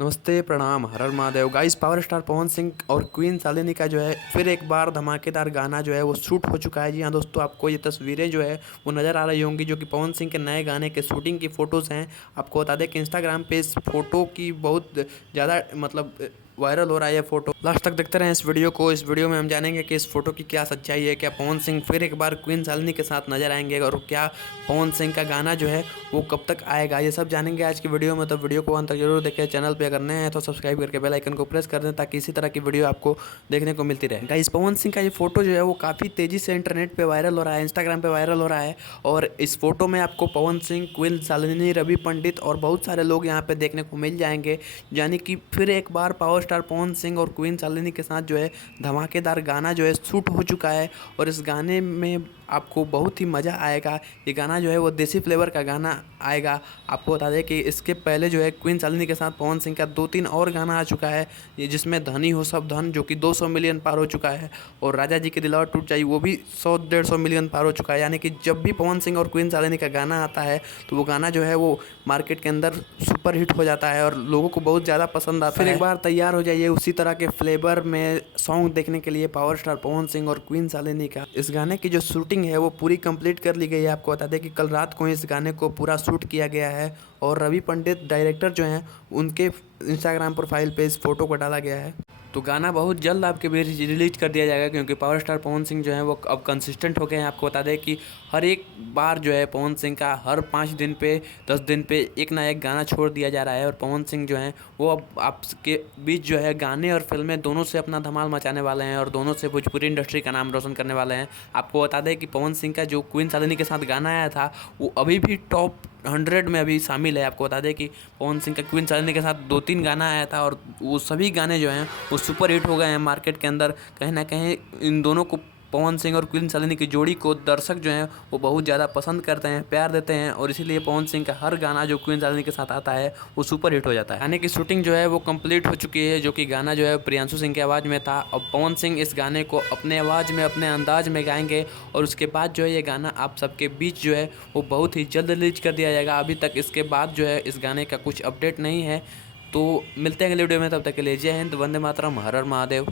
नमस्ते, प्रणाम, हर हर Mahadev. Guys, power star Pawan Singh और क्वीन शालिनी का जो है फिर एक बार धमाकेदार गाना जो है वो शूट हो चुका है। जी हाँ दोस्तों, आपको ये तस्वीरें जो है वो नज़र आ रही होंगी, जो कि पवन सिंह के नए गाने के शूटिंग की फ़ोटोज़ हैं। आपको बता दें कि इंस्टाग्राम पे इस फ़ोटो की बहुत ज़्यादा वायरल हो रहा है ये फ़ोटो। लास्ट तक देखते रहें इस वीडियो को। इस वीडियो में हम जानेंगे कि इस फ़ोटो की क्या सच्चाई है, क्या पवन सिंह फिर एक बार क्वीन शालिनी के साथ नजर आएंगे और क्या पवन सिंह का गाना जो है वो कब तक आएगा, ये सब जानेंगे आज की वीडियो में। तो वीडियो को अंत तक जरूर देखें। चैनल पे अगर नए हैं तो सब्सक्राइब करके बेल आइकन को प्रेस कर दें, ताकि इसी तरह की वीडियो आपको देखने को मिलती रहे। गाइस, पवन सिंह का ये फोटो जो है वो काफ़ी तेज़ी से इंटरनेट पे वायरल हो रहा है, इंस्टाग्राम पे वायरल हो रहा है। और इस फोटो में आपको पवन सिंह, क्वीन शालिनी, रवि पंडित और बहुत सारे लोग यहाँ पे देखने को मिल जाएंगे। यानी कि फिर एक बार पावर स्टार पवन सिंह और क्वीन शालिनी के साथ जो है धमाकेदार गाना जो है शूट हो चुका है। और इस गाने में आपको बहुत ही मज़ा आएगा। ये गाना जो है वो देसी फ्लेवर का गाना आएगा। आपको बता दें कि इसके पहले जो है क्वीन शालिनी के साथ पवन सिंह का 2-3 और गाना आ चुका है, ये जिसमें धनी हो सब धन, जो कि 200 मिलियन पार हो चुका है। और राजा जी के दिलावर टूट जाई, वो भी 100-150 मिलियन पार हो चुका है। यानी कि जब भी पवन सिंह और क्वीन शालिनी का गाना आता है तो वो गाना जो है वो मार्केट के अंदर सुपर हिट हो जाता है और लोगों को बहुत ज़्यादा पसंद आता है। फिर एक बार तैयार हो जाइए उसी तरह के फ्लेवर में सॉन्ग देखने के लिए पावर स्टार पवन सिंह और क्वीन शालिनी का। इस गाने की जो शूटिंग है वो पूरी कंप्लीट कर ली गई है। आपको बता दें कि कल रात को इस गाने को पूरा शूट किया गया है और रवि पंडित डायरेक्टर जो हैं उनके इंस्टाग्राम प्रोफाइल पे इस फोटो को डाला गया है। तो गाना बहुत जल्द आपके बीच रिलीज कर दिया जाएगा, क्योंकि पावर स्टार पवन सिंह जो है वो अब कंसिस्टेंट हो गए हैं। आपको बता दें कि हर एक बार जो है पवन सिंह का हर 5 दिन पे 10 दिन पे एक ना एक गाना छोड़ दिया जा रहा है। और पवन सिंह जो हैं वो अब आपके बीच जो है गाने और फिल्में दोनों से अपना धमाल मचाने वाले हैं और दोनों से भोजपुरी इंडस्ट्री का नाम रोशन करने वाले हैं। आपको बता दें कि पवन सिंह का जो क्वीन शालिनी के साथ गाना आया था वो अभी भी टॉप 100 में अभी शामिल है। आपको बता दें कि पवन सिंह का क्वीन शालिनी के साथ 2-3 गाना आया था और वो सभी गाने जो हैं वो सुपर हिट हो गए हैं मार्केट के अंदर। कहीं ना कहीं इन दोनों को, पवन सिंह और क्वीन शालिनी की जोड़ी को दर्शक जो हैं वो बहुत ज़्यादा पसंद करते हैं, प्यार देते हैं। और इसीलिए पवन सिंह का हर गाना जो क्वीन शालिनी के साथ आता है वो सुपर हिट हो जाता है। गाने की शूटिंग जो है वो कंप्लीट हो चुकी है, जो कि गाना जो है प्रियांशु सिंह की आवाज़ में था। और पवन सिंह इस गाने को अपने आवाज़ में, अपने अंदाज में गाएंगे और उसके बाद जो है ये गाना आप सबके बीच जो है वो बहुत ही जल्द रिलीज कर दिया जाएगा। अभी तक इसके बाद जो है इस गाने का कुछ अपडेट नहीं है। तो मिलते हैं अगले वीडियो में, तब तक के लिए जय हिंद, वंदे मातरम, हर हर महादेव।